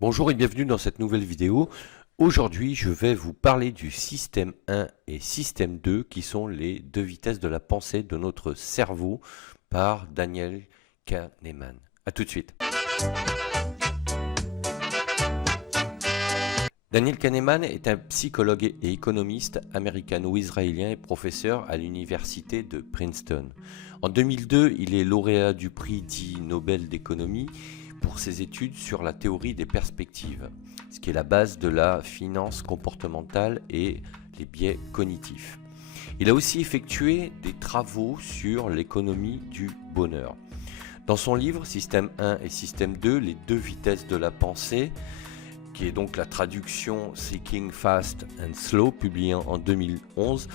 Bonjour et bienvenue dans cette nouvelle vidéo. Aujourd'hui, je vais vous parler du système 1 et système 2 qui sont les deux vitesses de la pensée de notre cerveau par Daniel Kahneman. A tout de suite. Daniel Kahneman est un psychologue et économiste américano-israélien et professeur à l'université de Princeton. En 2002, il est lauréat du prix dit Nobel d'économie pour ses études sur la théorie des perspectives, ce qui est la base de la finance comportementale et les biais cognitifs. Il a aussi effectué des travaux sur l'économie du bonheur. Dans son livre Système 1 et Système 2, les deux vitesses de la pensée, qui est donc la traduction Thinking Fast and Slow, publiée en 2011,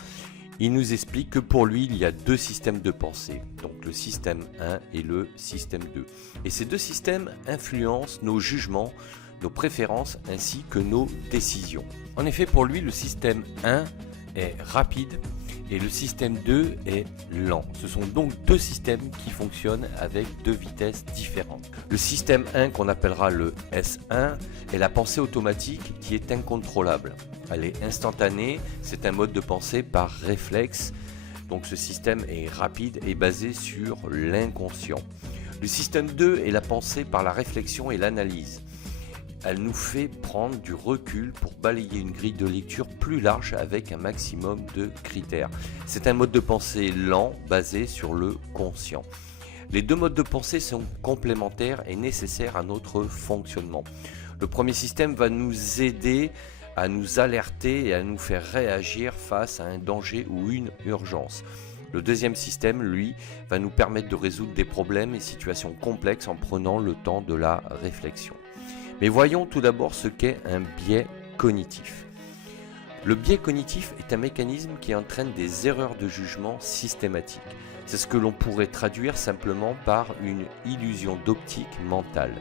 il nous explique que pour lui, il y a deux systèmes de pensée, donc le système 1 et le système 2. Et ces deux systèmes influencent nos jugements, nos préférences ainsi que nos décisions. En effet, pour lui, le système 1 est rapide et le système 2 est lent. Ce sont donc deux systèmes qui fonctionnent avec deux vitesses différentes. Le système 1, qu'on appellera le S1, est la pensée automatique qui est incontrôlable. Elle est instantanée, c'est un mode de pensée par réflexe. Donc ce système est rapide et basé sur l'inconscient. Le système 2 est la pensée par la réflexion et l'analyse. Elle nous fait prendre du recul pour balayer une grille de lecture plus large avec un maximum de critères. C'est un mode de pensée lent basé sur le conscient. Les deux modes de pensée sont complémentaires et nécessaires à notre fonctionnement. Le premier système va nous aider à nous alerter et à nous faire réagir face à un danger ou une urgence. Le deuxième système, lui, va nous permettre de résoudre des problèmes et situations complexes en prenant le temps de la réflexion. Mais voyons tout d'abord ce qu'est un biais cognitif. Le biais cognitif est un mécanisme qui entraîne des erreurs de jugement systématiques. C'est ce que l'on pourrait traduire simplement par une illusion d'optique mentale.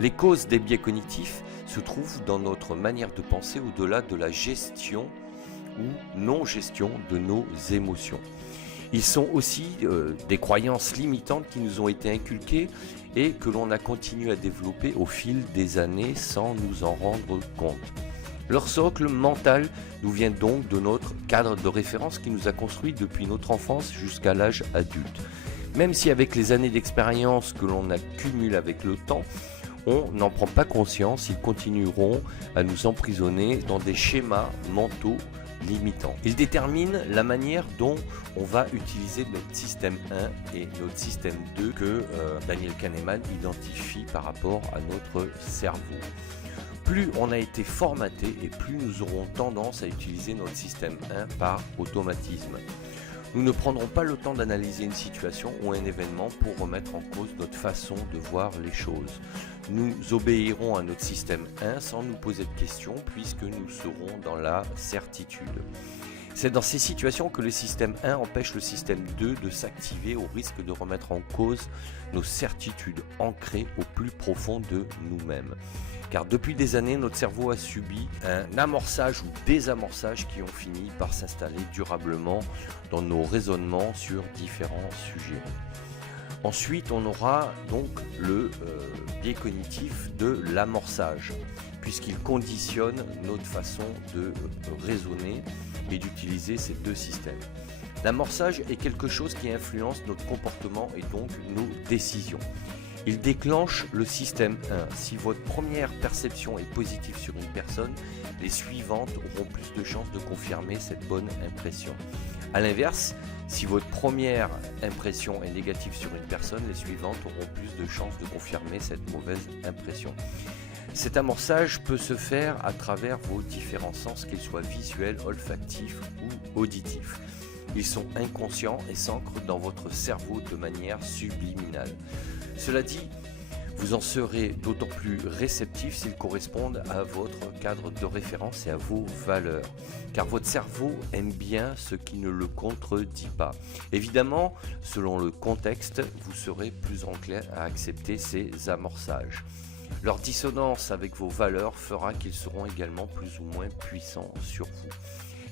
Les causes des biais cognitifs se trouvent dans notre manière de penser au-delà de la gestion ou non-gestion de nos émotions. Ils sont aussi des croyances limitantes qui nous ont été inculquées et que l'on a continué à développer au fil des années sans nous en rendre compte. Leur socle mental nous vient donc de notre cadre de référence qui nous a construit depuis notre enfance jusqu'à l'âge adulte. Même si avec les années d'expérience que l'on accumule avec le temps, on n'en prend pas conscience, ils continueront à nous emprisonner dans des schémas mentaux limitants. Ils déterminent la manière dont on va utiliser notre système 1 et notre système 2 que Daniel Kahneman identifie par rapport à notre cerveau. Plus on a été formaté et plus nous aurons tendance à utiliser notre système 1 par automatisme. Nous ne prendrons pas le temps d'analyser une situation ou un événement pour remettre en cause notre façon de voir les choses. Nous obéirons à notre système 1 sans nous poser de questions puisque nous serons dans la certitude. C'est dans ces situations que le système 1 empêche le système 2 de s'activer au risque de remettre en cause nos certitudes ancrées au plus profond de nous-mêmes. Car depuis des années, notre cerveau a subi un amorçage ou désamorçage qui ont fini par s'installer durablement dans nos raisonnements sur différents sujets. Ensuite, on aura donc le biais cognitif de l'amorçage, puisqu'il conditionne notre façon de raisonner et d'utiliser ces deux systèmes. L'amorçage est quelque chose qui influence notre comportement et donc nos décisions. Il déclenche le système 1. Si votre première perception est positive sur une personne, les suivantes auront plus de chances de confirmer cette bonne impression. A l'inverse, si votre première impression est négative sur une personne, les suivantes auront plus de chances de confirmer cette mauvaise impression. Cet amorçage peut se faire à travers vos différents sens, qu'ils soient visuels, olfactifs ou auditifs. Ils sont inconscients et s'ancrent dans votre cerveau de manière subliminale. Cela dit, vous en serez d'autant plus réceptif s'ils correspondent à votre cadre de référence et à vos valeurs. Car votre cerveau aime bien ce qui ne le contredit pas. Évidemment, selon le contexte, vous serez plus enclin à accepter ces amorçages. Leur dissonance avec vos valeurs fera qu'ils seront également plus ou moins puissants sur vous.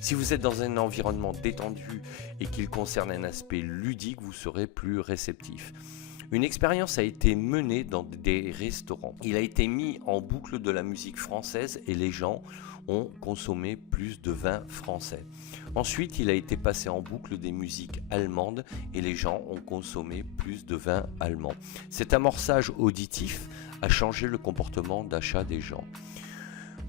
Si vous êtes dans un environnement détendu et qu'il concerne un aspect ludique, vous serez plus réceptif. Une expérience a été menée dans des restaurants. Il a été mis en boucle de la musique française et les gens ont consommé plus de vin français. Ensuite, il a été passé en boucle des musiques allemandes et les gens ont consommé plus de vin allemand. Cet amorçage auditif a changé le comportement d'achat des gens.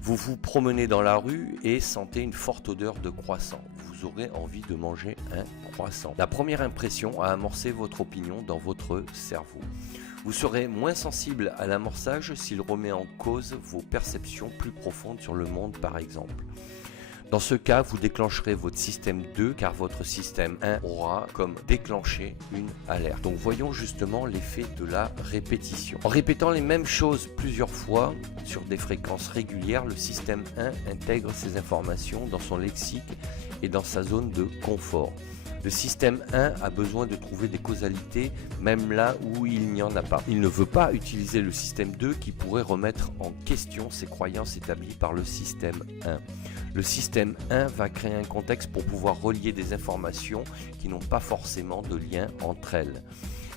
Vous vous promenez dans la rue et sentez une forte odeur de croissant. Vous aurez envie de manger un croissant. La première impression a amorcé votre opinion dans votre cerveau. Vous serez moins sensible à l'amorçage s'il remet en cause vos perceptions plus profondes sur le monde par exemple. Dans ce cas, vous déclencherez votre système 2 car votre système 1 aura comme déclenché une alerte. Donc voyons justement l'effet de la répétition. En répétant les mêmes choses plusieurs fois sur des fréquences régulières, le système 1 intègre ces informations dans son lexique et dans sa zone de confort. Le système 1 a besoin de trouver des causalités même là où il n'y en a pas. Il ne veut pas utiliser le système 2 qui pourrait remettre en question ses croyances établies par le système 1. Le système 1 va créer un contexte pour pouvoir relier des informations qui n'ont pas forcément de lien entre elles.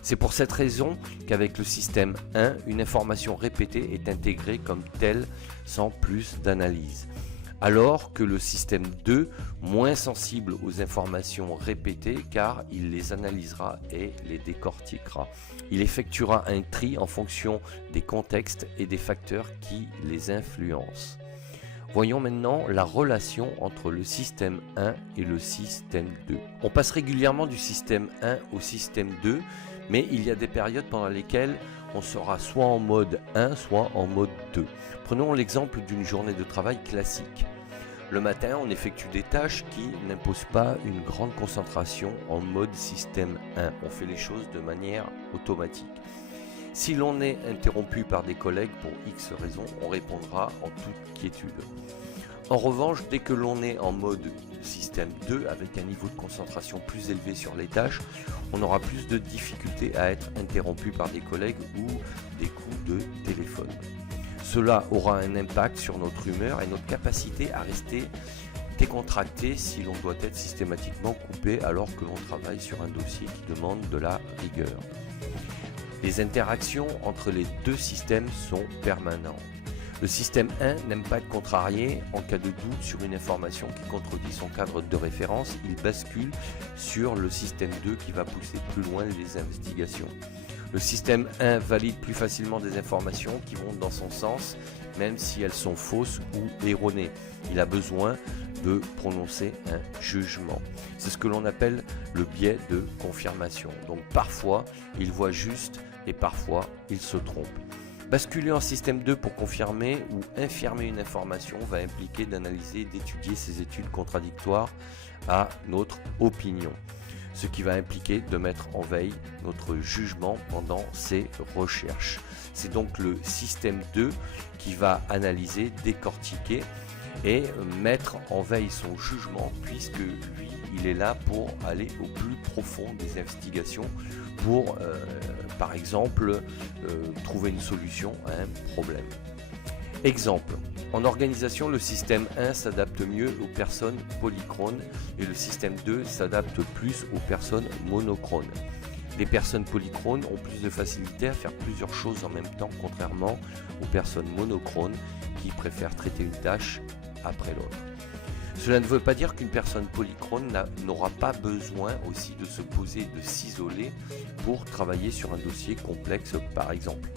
C'est pour cette raison qu'avec le système 1, une information répétée est intégrée comme telle sans plus d'analyse. Alors que le système 2, moins sensible aux informations répétées car il les analysera et les décortiquera. Il effectuera un tri en fonction des contextes et des facteurs qui les influencent. Voyons maintenant la relation entre le système 1 et le système 2. On passe régulièrement du système 1 au système 2, mais il y a des périodes pendant lesquelles on sera soit en mode 1, soit en mode 2. Prenons l'exemple d'une journée de travail classique. Le matin, on effectue des tâches qui n'imposent pas une grande concentration en mode système 1. On fait les choses de manière automatique. Si l'on est interrompu par des collègues pour X raisons, on répondra en toute quiétude. En revanche, dès que l'on est en mode système 2, avec un niveau de concentration plus élevé sur les tâches, on aura plus de difficultés à être interrompu par des collègues ou des coups de téléphone. Cela aura un impact sur notre humeur et notre capacité à rester décontracté si l'on doit être systématiquement coupé alors que l'on travaille sur un dossier qui demande de la rigueur. Les interactions entre les deux systèmes sont permanentes. Le système 1 n'aime pas être contrarié en cas de doute sur une information qui contredit son cadre de référence. Il bascule sur le système 2 qui va pousser plus loin les investigations. Le système 1 valide plus facilement des informations qui vont dans son sens, même si elles sont fausses ou erronées. Il a besoin de prononcer un jugement. C'est ce que l'on appelle le biais de confirmation. Donc parfois, il voit juste et parfois, il se trompe. Basculer en système 2 pour confirmer ou infirmer une information va impliquer d'analyser et d'étudier ces études contradictoires à notre opinion, ce qui va impliquer de mettre en veille notre jugement pendant ces recherches. C'est donc le système 2 qui va analyser, décortiquer et mettre en veille son jugement puisque lui, il est là pour aller au plus profond des investigations pour, par exemple, trouver une solution à un problème. Exemple, en organisation, le système 1 s'adapte mieux aux personnes polychrones et le système 2 s'adapte plus aux personnes monochrones. Les personnes polychrones ont plus de facilité à faire plusieurs choses en même temps, contrairement aux personnes monochrones qui préfèrent traiter une tâche après l'autre. Cela ne veut pas dire qu'une personne polychrone n'aura pas besoin aussi de se poser et de s'isoler pour travailler sur un dossier complexe par exemple.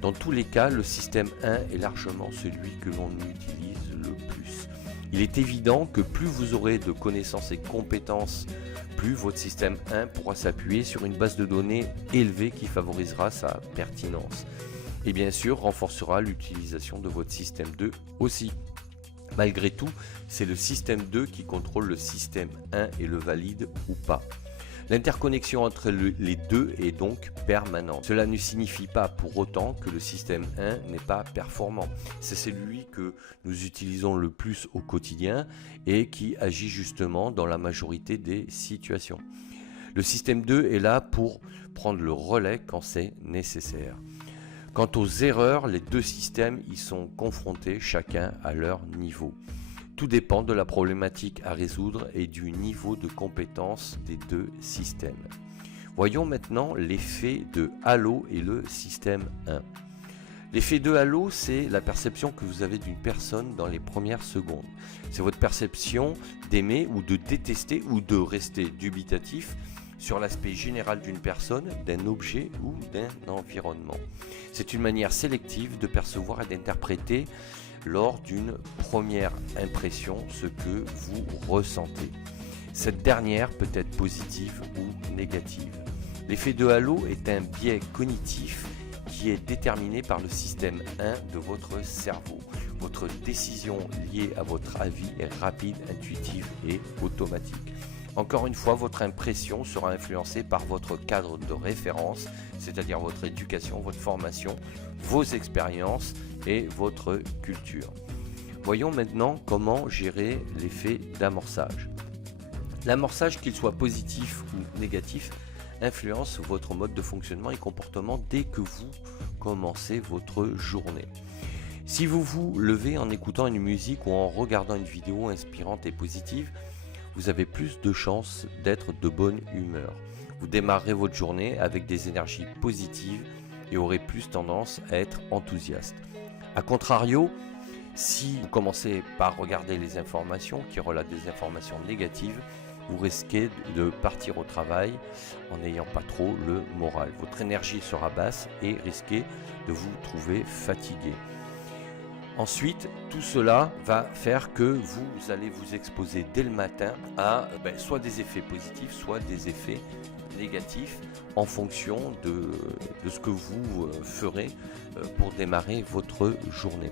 Dans tous les cas, le système 1 est largement celui que l'on utilise le plus. Il est évident que plus vous aurez de connaissances et compétences, plus votre système 1 pourra s'appuyer sur une base de données élevée qui favorisera sa pertinence. Et bien sûr, renforcera l'utilisation de votre système 2 aussi. Malgré tout, c'est le système 2 qui contrôle le système 1 et le valide ou pas. L'interconnexion entre les deux est donc permanente. Cela ne signifie pas pour autant que le système 1 n'est pas performant. C'est celui que nous utilisons le plus au quotidien et qui agit justement dans la majorité des situations. Le système 2 est là pour prendre le relais quand c'est nécessaire. Quant aux erreurs, les deux systèmes y sont confrontés chacun à leur niveau. Tout dépend de la problématique à résoudre et du niveau de compétence des deux systèmes. Voyons maintenant l'effet de halo et le système 1. L'effet de halo, c'est la perception que vous avez d'une personne dans les premières secondes. C'est votre perception d'aimer ou de détester ou de rester dubitatif sur l'aspect général d'une personne, d'un objet ou d'un environnement. C'est une manière sélective de percevoir et d'interpréter lors d'une première impression ce que vous ressentez. Cette dernière peut être positive ou négative. L'effet de halo est un biais cognitif qui est déterminé par le système 1 de votre cerveau. Votre décision liée à votre avis est rapide, intuitive et automatique. Encore une fois, votre impression sera influencée par votre cadre de référence, c'est-à-dire votre éducation, votre formation, vos expériences et votre culture. Voyons maintenant comment gérer l'effet d'amorçage. L'amorçage, qu'il soit positif ou négatif, influence votre mode de fonctionnement et comportement dès que vous commencez votre journée. Si vous vous levez en écoutant une musique ou en regardant une vidéo inspirante et positive, vous avez plus de chances d'être de bonne humeur. Vous démarrerez votre journée avec des énergies positives et aurez plus tendance à être enthousiaste. A contrario, si vous commencez par regarder les informations qui relatent des informations négatives, vous risquez de partir au travail en n'ayant pas trop le moral. Votre énergie sera basse et risquez de vous trouver fatigué. Ensuite, tout cela va faire que vous allez vous exposer dès le matin à soit des effets positifs, soit des effets négatifs en fonction de ce que vous ferez pour démarrer votre journée.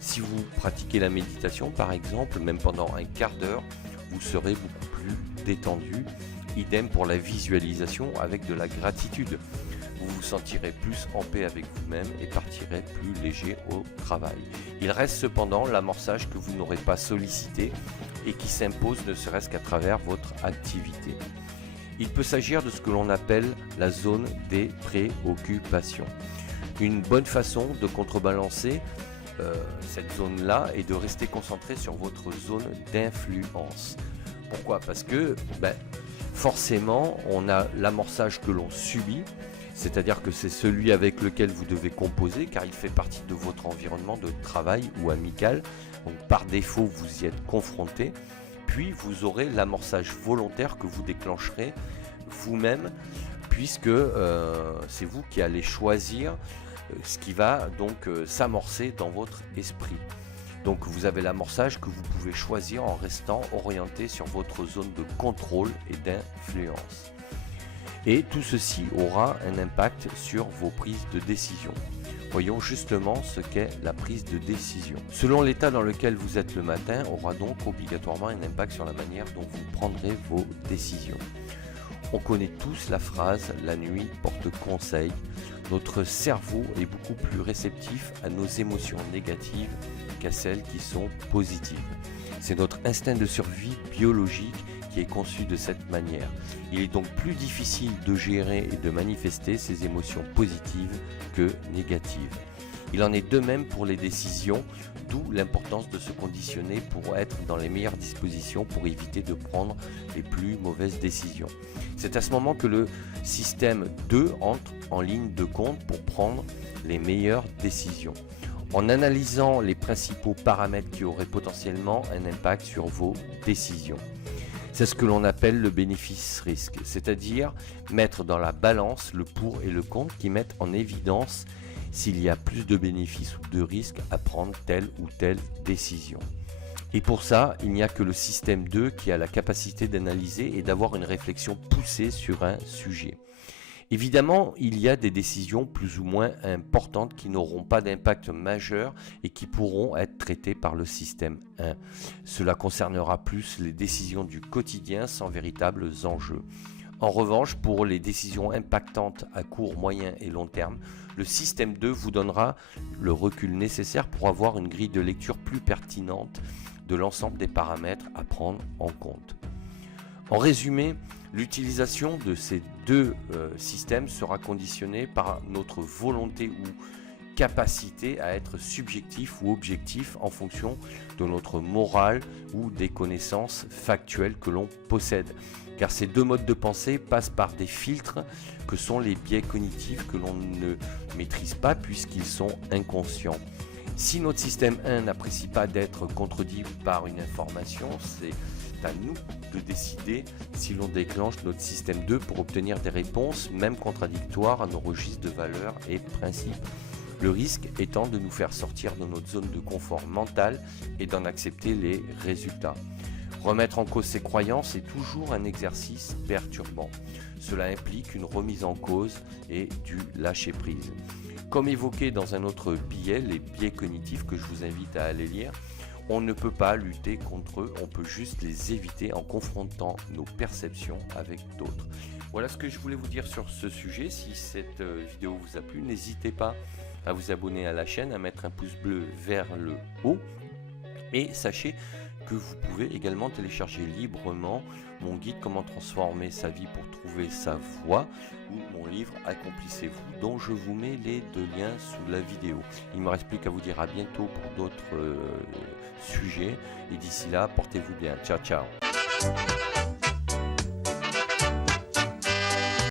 Si vous pratiquez la méditation par exemple, même pendant un quart d'heure, vous serez beaucoup plus détendu. Idem pour la visualisation avec de la gratitude. Vous vous sentirez plus en paix avec vous-même et partirez plus léger au travail. Il reste cependant l'amorçage que vous n'aurez pas sollicité et qui s'impose ne serait-ce qu'à travers votre activité. Il peut s'agir de ce que l'on appelle la zone des préoccupations. Une bonne façon de contrebalancer cette zone-là est de rester concentré sur votre zone d'influence. Pourquoi ? Parce que forcément, on a l'amorçage que l'on subit, c'est-à-dire que c'est celui avec lequel vous devez composer, car il fait partie de votre environnement de travail ou amical. Donc par défaut, vous y êtes confronté. Puis vous aurez l'amorçage volontaire que vous déclencherez vous-même, puisque c'est vous qui allez choisir ce qui va donc s'amorcer dans votre esprit. Donc vous avez l'amorçage que vous pouvez choisir en restant orienté sur votre zone de contrôle et d'influence. Et tout ceci aura un impact sur vos prises de décision. Voyons justement ce qu'est la prise de décision. Selon l'état dans lequel vous êtes le matin, aura donc obligatoirement un impact sur la manière dont vous prendrez vos décisions. On connaît tous la phrase « la nuit porte conseil ». Notre cerveau est beaucoup plus réceptif à nos émotions négatives qu'à celles qui sont positives. C'est notre instinct de survie biologique qui est conçu de cette manière. Il est donc plus difficile de gérer et de manifester ces émotions positives que négatives. Il en est de même pour les décisions, d'où l'importance de se conditionner pour être dans les meilleures dispositions pour éviter de prendre les plus mauvaises décisions. C'est à ce moment que le système 2 entre en ligne de compte pour prendre les meilleures décisions. En analysant les principaux paramètres qui auraient potentiellement un impact sur vos décisions. C'est ce que l'on appelle le bénéfice-risque, c'est-à-dire mettre dans la balance le pour et le contre qui mettent en évidence s'il y a plus de bénéfices ou de risques à prendre telle ou telle décision. Et pour ça, il n'y a que le système 2 qui a la capacité d'analyser et d'avoir une réflexion poussée sur un sujet. Évidemment, il y a des décisions plus ou moins importantes qui n'auront pas d'impact majeur et qui pourront être traitées par le système 1. Cela concernera plus les décisions du quotidien sans véritables enjeux. En revanche, pour les décisions impactantes à court, moyen et long terme, le système 2 vous donnera le recul nécessaire pour avoir une grille de lecture plus pertinente de l'ensemble des paramètres à prendre en compte. En résumé, l'utilisation de ces deux systèmes sera conditionnée par notre volonté ou capacité à être subjectif ou objectif en fonction de notre morale ou des connaissances factuelles que l'on possède. Car ces deux modes de pensée passent par des filtres que sont les biais cognitifs que l'on ne maîtrise pas puisqu'ils sont inconscients. Si notre système 1 n'apprécie pas d'être contredit par une information, c'est à nous de décider si l'on déclenche notre système 2 pour obtenir des réponses, même contradictoires, à nos registres de valeurs et principes. Le risque étant de nous faire sortir de notre zone de confort mental et d'en accepter les résultats. Remettre en cause ses croyances est toujours un exercice perturbant. Cela implique une remise en cause et du lâcher-prise. Comme évoqué dans un autre billet, les biais cognitifs que je vous invite à aller lire, on ne peut pas lutter contre eux, on peut juste les éviter en confrontant nos perceptions avec d'autres. Voilà ce que je voulais vous dire sur ce sujet. Si cette vidéo vous a plu, n'hésitez pas à vous abonner à la chaîne, à mettre un pouce bleu vers le haut. Et sachez que vous pouvez également télécharger librement mon guide Comment transformer sa vie pour trouver sa voie ou mon livre Accomplissez-vous dont je vous mets les deux liens sous la vidéo. Il ne me reste plus qu'à vous dire à bientôt pour d'autres sujets et d'ici là portez-vous bien. Ciao ciao.